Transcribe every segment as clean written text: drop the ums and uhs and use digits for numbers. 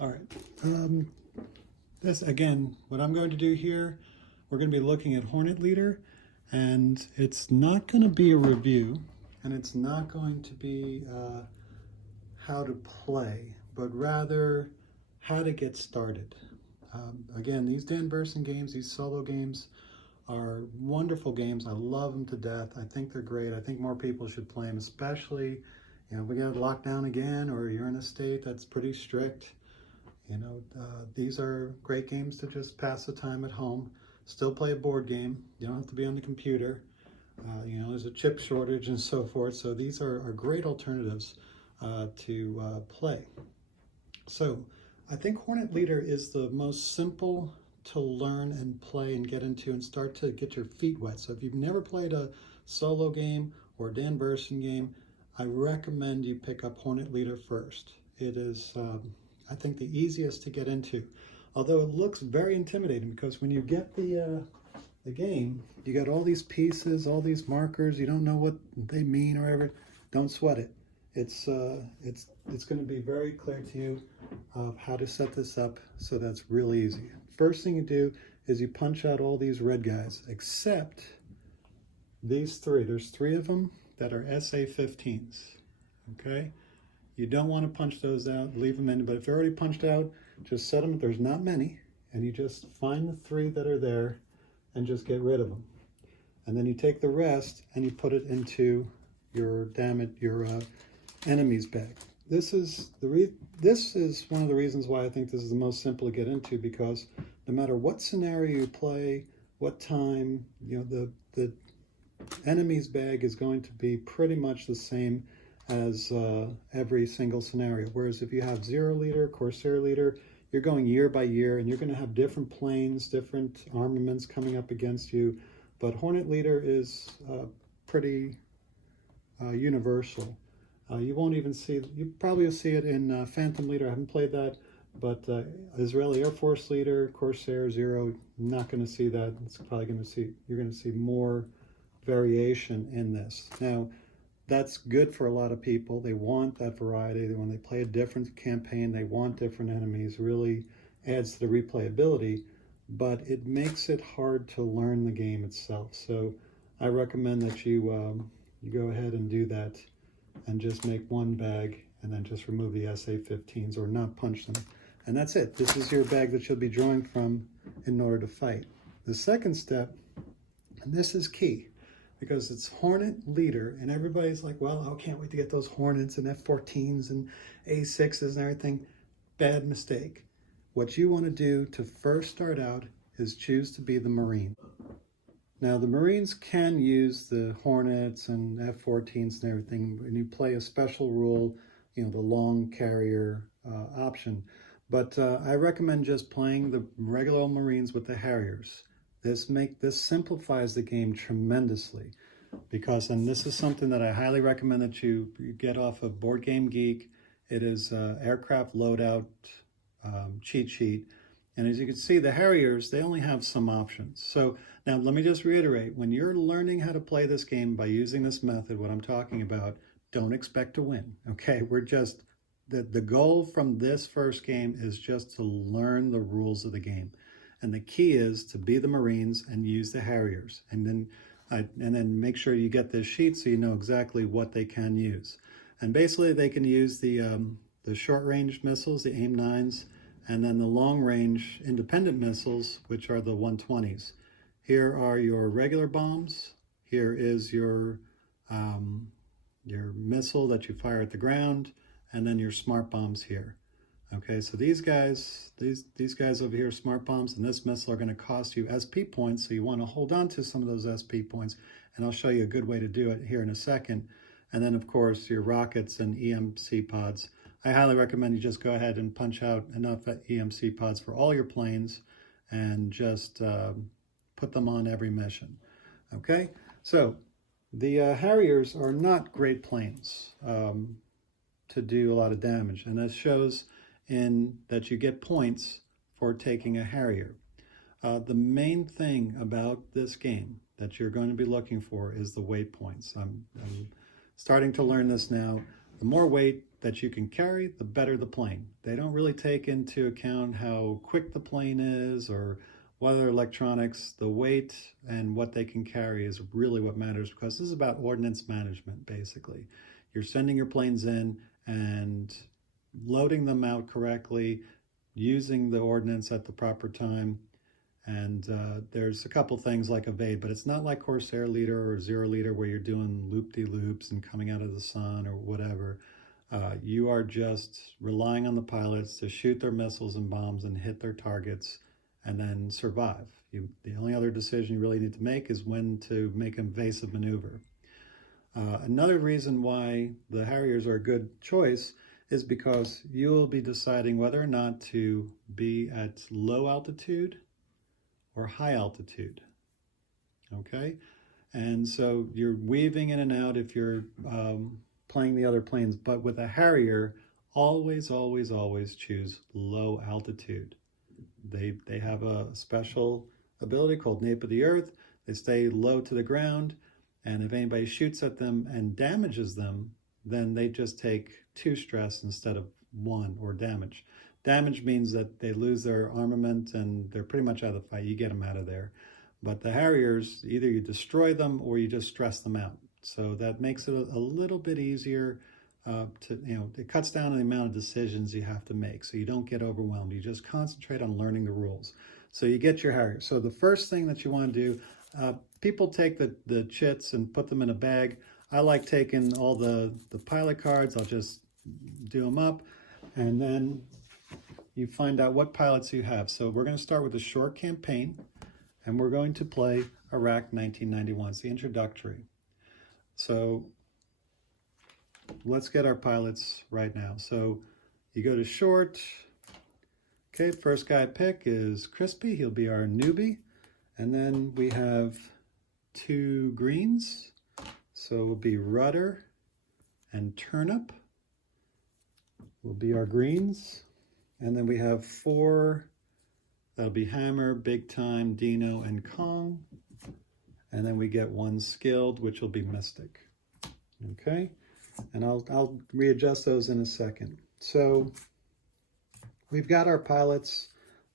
All right. This again, what I'm going to do here, we're going to be looking at Hornet Leader, and it's not going to be a review, and it's not going to be how to play, but rather how to get started. Again, these Dan Burson games, these solo games, are wonderful games. I love them to death. I think they're great. I think more people should play them, especially, we got locked down again, or you're in a state that's pretty strict. These are great games to just pass the time at home. Still play a board game. You don't have to be on the computer. There's a chip shortage and so forth. So these are great alternatives to play. So I think Hornet Leader is the most simple to learn and play and get into and start to get your feet wet. So if you've never played a solo game or a Dan Burson game, I recommend you pick up Hornet Leader first. It is, I think, the easiest to get into. Although it looks very intimidating, because when you get the game, you got all these pieces, all these markers, you don't know what they mean or whatever. Don't sweat it. It's going to be very clear to you of how to set this up, so that's really easy. First thing you do is you punch out all these red guys, except these three. There's three of them that are SA-15s, okay? You don't want to punch those out, leave them in, but if they're already punched out, just set them, there's not many, and you just find the three that are there and just get rid of them. And then you take the rest and you put it into your enemy's bag. This is one of the reasons why I think this is the most simple to get into, because no matter what scenario you play, what time, the enemy's bag is going to be pretty much the same as every single scenario. Whereas if you have Zero Leader, Corsair Leader, you're going year by year, and you're going to have different planes, different armaments coming up against you. But Hornet Leader is pretty universal. You won't even see, you probably will see it in Phantom Leader. I haven't played that, but Israeli Air Force Leader, Corsair, Zero, not going to see that. It's probably going to see, you're going to see more variation in this. Now, that's good for a lot of people. They want that variety. When they play a different campaign, they want different enemies. Really adds to the replayability, but it makes it hard to learn the game itself. So I recommend that you go ahead and do that, and just make one bag and then just remove the SA-15s or not punch them. And that's it. This is your bag that you'll be drawing from in order to fight. The second step, and this is key, because it's Hornet Leader, and everybody's like, well, I can't wait to get those Hornets and F-14s and A-6s and everything. Bad mistake. What you want to do to first start out is choose to be the Marine. Now, the Marines can use the Hornets and F-14s and everything, and you play a special rule, the long carrier option. But I recommend just playing the regular old Marines with the Harriers. This simplifies the game tremendously, because, and this is something that I highly recommend that you get off of Board Game Geek. It is aircraft loadout cheat sheet. And as you can see, the Harriers, they only have some options. So now let me just reiterate, when you're learning how to play this game by using this method, what I'm talking about, don't expect to win, okay? We're just, the goal from this first game is just to learn the rules of the game. And the key is to be the Marines and use the Harriers. And then make sure you get this sheet so you know exactly what they can use. And basically they can use the short-range missiles, the AIM-9s, and then the long-range independent missiles, which are the 120s. Here are your regular bombs. Here is your missile that you fire at the ground, and then your smart bombs here. Okay, so these guys over here, smart bombs, and this missile are going to cost you SP points, so you want to hold on to some of those SP points, and I'll show you a good way to do it here in a second. And then, of course, your rockets and EMC pods. I highly recommend you just go ahead and punch out enough EMC pods for all your planes and just put them on every mission. Okay, so the Harriers are not great planes to do a lot of damage, and that shows in that you get points for taking a Harrier. The main thing about this game that you're going to be looking for is the weight points. I'm starting to learn this now. the more weight that you can carry, the better the plane. They don't really take into account how quick the plane is or what other electronics. The weight and what they can carry is really what matters, because this is about ordnance management, basically. You're sending your planes in and loading them out correctly, using the ordnance at the proper time. And there's a couple things like evade, but it's not like Corsair leader or Zero leader where you're doing loop-de-loops and coming out of the sun or whatever. You are just relying on the pilots to shoot their missiles and bombs and hit their targets and then survive. The only other decision you really need to make is when to make an evasive maneuver. Another reason why the Harriers are a good choice is because you will be deciding whether or not to be at low altitude or high altitude, okay? And so you're weaving in and out if you're playing the other planes, but with a Harrier, always, always, always choose low altitude. They have a special ability called Nape of the Earth. They stay low to the ground, and if anybody shoots at them and damages them, then they just take 2 stress instead of 1, or damage. Damage means that they lose their armament and they're pretty much out of the fight. You get them out of there. But the Harriers, either you destroy them or you just stress them out. So that makes it a little bit easier it cuts down on the amount of decisions you have to make. So you don't get overwhelmed. You just concentrate on learning the rules. So you get your Harrier. So the first thing that you want to do, people take the chits and put them in a bag. I like taking all the pilot cards. I'll just do them up, and then you find out what pilots you have. So we're going to start with a short campaign, and we're going to play Iraq 1991. It's the introductory. So let's get our pilots right now. So you go to short. Okay, first guy I pick is Crispy. He'll be our newbie. And then we have 2 greens. So it will be Rudder and Turnip will be our greens. And then we have 4, that'll be Hammer, Big Time, Dino, and Kong. And then we get 1 skilled, which will be Mystic. Okay, and I'll readjust those in a second. So we've got our pilots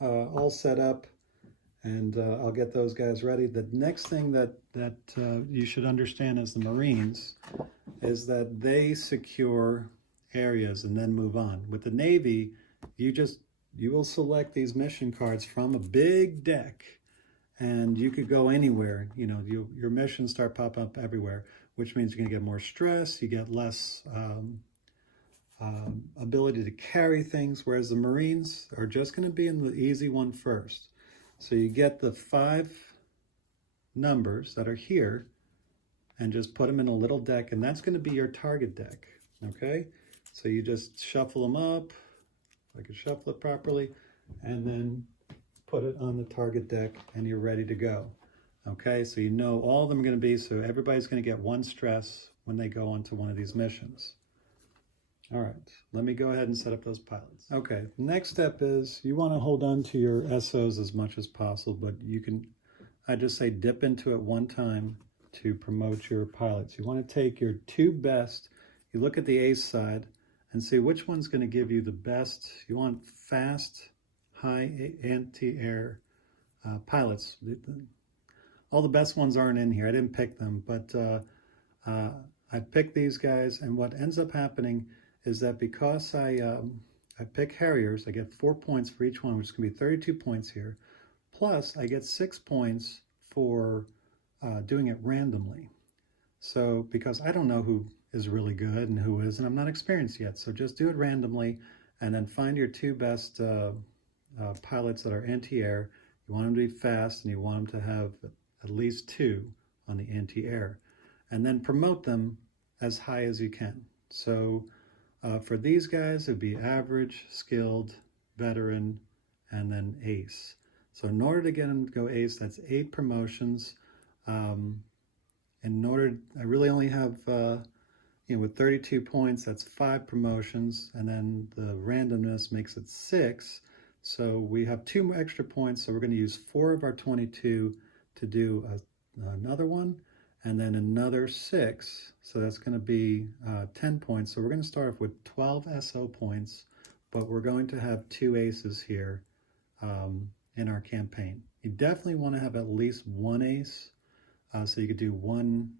all set up, and I'll get those guys ready. The next thing that you should understand as the Marines is that they secure areas and then move on. With the Navy, you will select these mission cards from a big deck, and you could go anywhere. You know, your missions start popping up everywhere, which means you're going to get more stress. You get less ability to carry things, whereas the Marines are just going to be in the easy one first. So you get the 5 numbers that are here and just put them in a little deck, and that's going to be your target deck, okay? So you just shuffle them up, if I could shuffle it properly, and then put it on the target deck, and you're ready to go. Okay, so you know all of them are going to be, so everybody's going to get 1 stress when they go onto one of these missions. All right, let me go ahead and set up those pilots. Okay, next step is you want to hold on to your SOs as much as possible, but you can, I just say dip into it 1 time to promote your pilots. You want to take your 2 best, you look at the ace side and see which one's going to give you the best. You want fast, high anti-air pilots. All the best ones aren't in here. I didn't pick them, but I picked these guys, and what ends up happening is that because I pick Harriers, I get 4 points for each one, which is going to be 32 points here. Plus, I get 6 points for doing it randomly. So, because I don't know who is really good and who isn't, I'm not experienced yet. So just do it randomly, and then find your 2 best pilots that are anti-air. You want them to be fast, and you want them to have at least 2 on the anti-air. And then promote them as high as you can. So for these guys, it'd be average, skilled, veteran, and then ace. So in order to get them to go ace, that's 8 promotions. In order, I really only have, with 32 points, that's 5 promotions, and then the randomness makes it 6. So we have 2 extra points, so we're going to use 4 of our 22 to do another one. and then another 6. So that's going to be 10 points. So we're going to start off with 12 SO points, but we're going to have 2 aces here in our campaign. You definitely want to have at least 1 ace, so you could do 1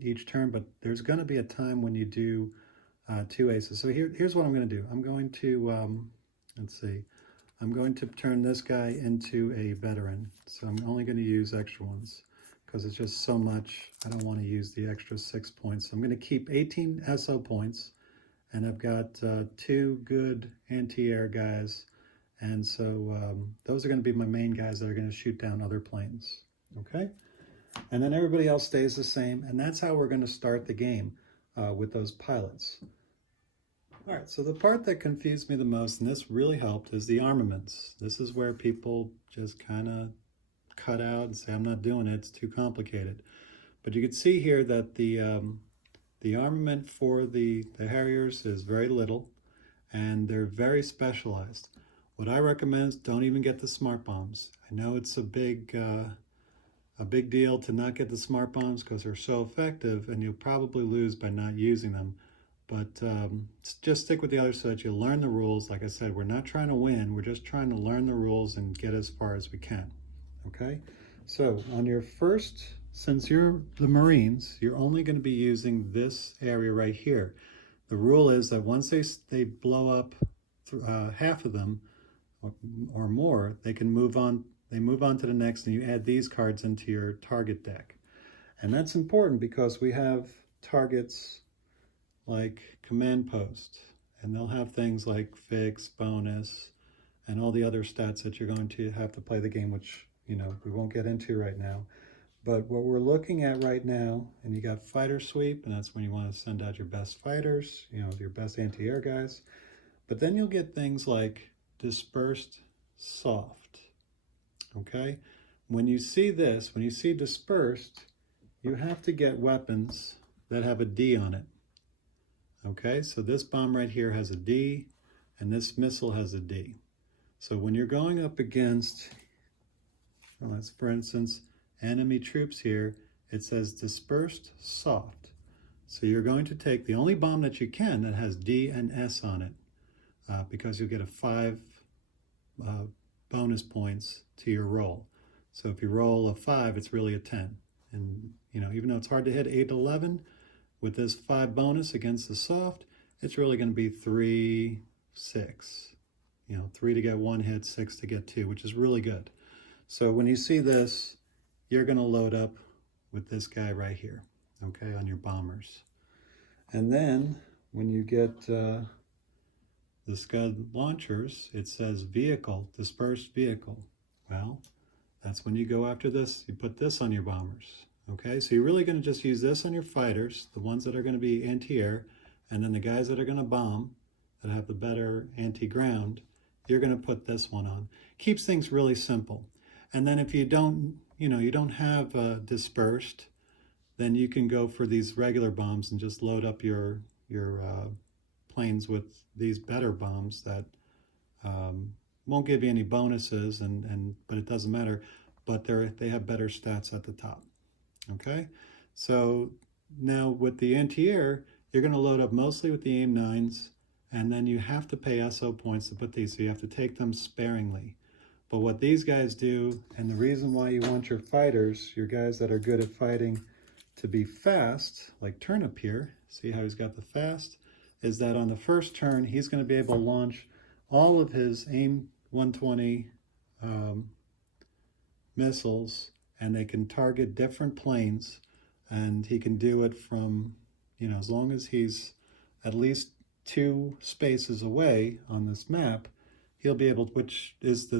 each turn, but there's going to be a time when you do 2 aces. So here's what I'm going to do. I'm going to, let's see, I'm going to turn this guy into a veteran. So I'm only going to use extra ones because it's just so much. I don't want to use the extra 6 points. So I'm going to keep 18 SO points, and I've got 2 good anti-air guys. And so those are going to be my main guys that are going to shoot down other planes. Okay? And then everybody else stays the same. And that's how we're going to start the game with those pilots. All right, so the part that confused me the most, and this really helped, is the armaments. This is where people just kind of cut out and say, I'm not doing it, it's too complicated. But you can see here that the armament for the Harriers is very little, and they're very specialized. What I recommend is don't even get the smart bombs. I know it's a big deal to not get the smart bombs because they're so effective, and you'll probably lose by not using them. But just stick with the other so that you learn the rules. Like I said, we're not trying to win. We're just trying to learn the rules and get as far as we can. Okay? So on your first, since you're the Marines, you're only going to be using this area right here. The rule is that once they blow up half of them or more, they can move on. They move on to the next, and you add these cards into your target deck. And that's important because we have targets like command post, and they'll have things like fix, bonus, and all the other stats that you're going to have to play the game, which, you know, we won't get into right now. But what we're looking at right now, and you got fighter sweep, and that's when you want to send out your best fighters, you know, your best anti-air guys. But then you'll get things like dispersed soft. Okay? When you see this, when you see dispersed, you have to get weapons that have a D on it. Okay, so this bomb right here has a D, and this missile has a D. So when you're going up against, well, let's, for instance, enemy troops here, it says dispersed soft. So you're going to take the only bomb that you can that has D and S on it, because you'll get a 5 bonus points to your roll. So if you roll a 5, it's really a 10. And, you know, even though it's hard to hit 8 to 11, with this 5 bonus against the soft, it's really going to be 3, 6. You know, 3 to get 1 hit, 6 to get 2, which is really good. So when you see this, you're going to load up with this guy right here, okay, on your bombers. And then when you get the Scud launchers, it says vehicle, dispersed vehicle. Well, that's when you go after this, you put this on your bombers. Okay, so you're really going to just use this on your fighters, the ones that are going to be anti-air, and then the guys that are going to bomb, that have the better anti-ground, you're going to put this one on. Keeps things really simple. And then if you don't, you know, you don't have dispersed, then you can go for these regular bombs and just load up your planes with these better bombs that won't give you any bonuses, but it doesn't matter. But they have better stats at the top. Okay, so now with the anti-air, you're going to load up mostly with the AIM-9s, and then you have to pay SO points to put these, so you have to take them sparingly. But what these guys do, and the reason why you want your fighters, your guys that are good at fighting, to be fast, like Turnip here, see how he's got the fast, is that on the first turn, he's going to be able to launch all of his AIM-120 missiles, and they can target different planes, and he can do it from, you know, as long as he's at least 2 spaces away on this map, he'll be able to, which is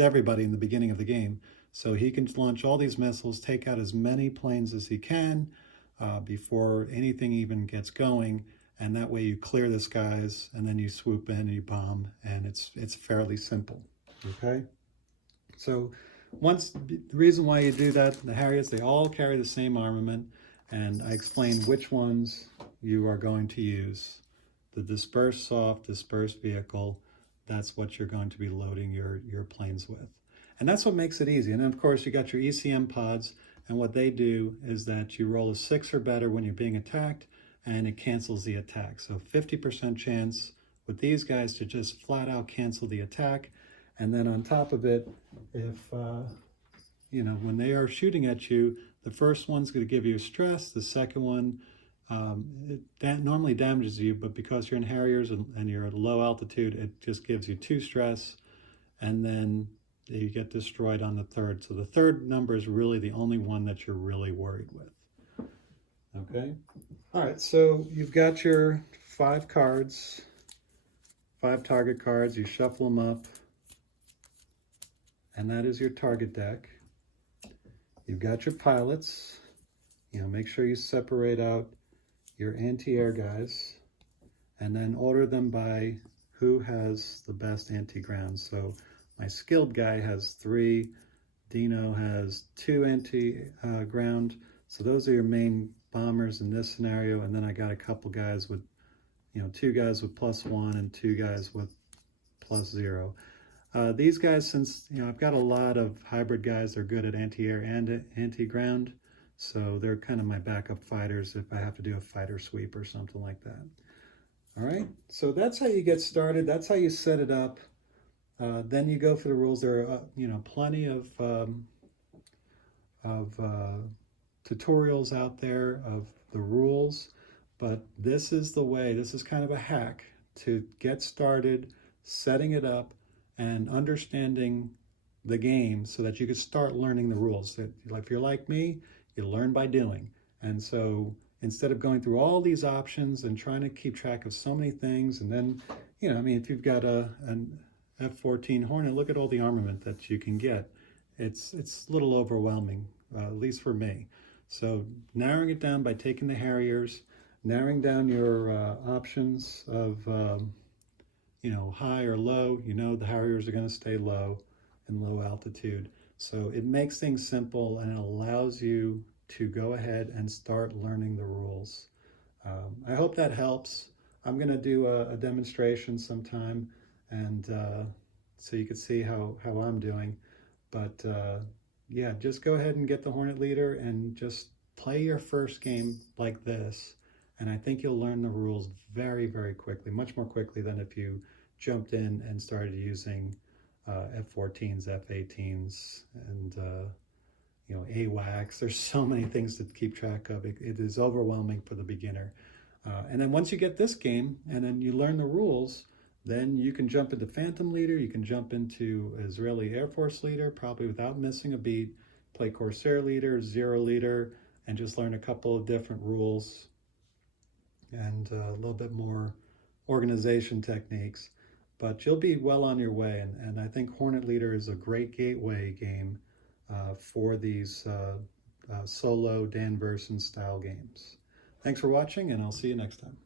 everybody in the beginning of the game. So he can launch all these missiles, take out as many planes as he can before anything even gets going, and that way you clear the skies, and then you swoop in and you bomb, and it's fairly simple. Okay, so the reason why you do that, the Harriers, they all carry the same armament, and I explained which ones you are going to use. The dispersed soft, dispersed vehicle, that's what you're going to be loading your planes with. And that's what makes it easy. And then of course you got your ECM pods, and what they do is that you roll a 6 or better when you're being attacked, and it cancels the attack. So 50% chance with these guys to just flat out cancel the attack. And then on top of it, if you know, when they are shooting at you, the first one's going to give you a stress, the second one that normally damages you, but because you're in Harriers and you're at a low altitude, it just gives you 2 stress, and then you get destroyed on the third. So the third number is really the only one that you're really worried with. Okay? All right, so you've got your 5 cards, 5 target cards. You shuffle them up, and that is your target deck. You've got your pilots. You know, make sure you separate out your anti-air guys, and then order them by who has the best anti-ground. So my skilled guy has 3, Dino has 2 anti-ground. So those are your main bombers in this scenario. And then I got a couple guys with, you know, 2 guys with +1 and 2 guys with +0. These guys, since, you know, I've got a lot of hybrid guys, they're good at anti-air and anti-ground. So they're kind of my backup fighters if I have to do a fighter sweep or something like that. All right, so that's how you get started. That's how you set it up. Then you go for the rules. There are, you know, plenty of tutorials out there of the rules, but this is the way. This is kind of a hack to get started, setting it up and understanding the game so that you can start learning the rules. If you're like me, you learn by doing. And so instead of going through all these options and trying to keep track of so many things, and then, you know, I mean, if you've got an F-14 Hornet, look at all the armament that you can get. It's a little overwhelming, at least for me. So narrowing it down by taking the Harriers, narrowing down your options of, you know, high or low. You know the Harriers are going to stay low in low altitude. So it makes things simple, and it allows you to go ahead and start learning the rules. I hope that helps. I'm going to do a demonstration sometime, and so you can see how I'm doing. But yeah, just go ahead and get the Hornet Leader and just play your first game like this. And I think you'll learn the rules very, very quickly, much more quickly than if you jumped in and started using F-14s, F-18s, and you know, AWACS. There's so many things to keep track of. It is overwhelming for the beginner. And then once you get this game and then you learn the rules, then you can jump into Phantom Leader, you can jump into Israeli Air Force Leader, probably without missing a beat, play Corsair Leader, Zero Leader, and just learn a couple of different rules and a little bit more organization techniques. But you'll be well on your way, and I think Hornet Leader is a great gateway game for these solo Dan Verson style games. Thanks for watching, and I'll see you next time.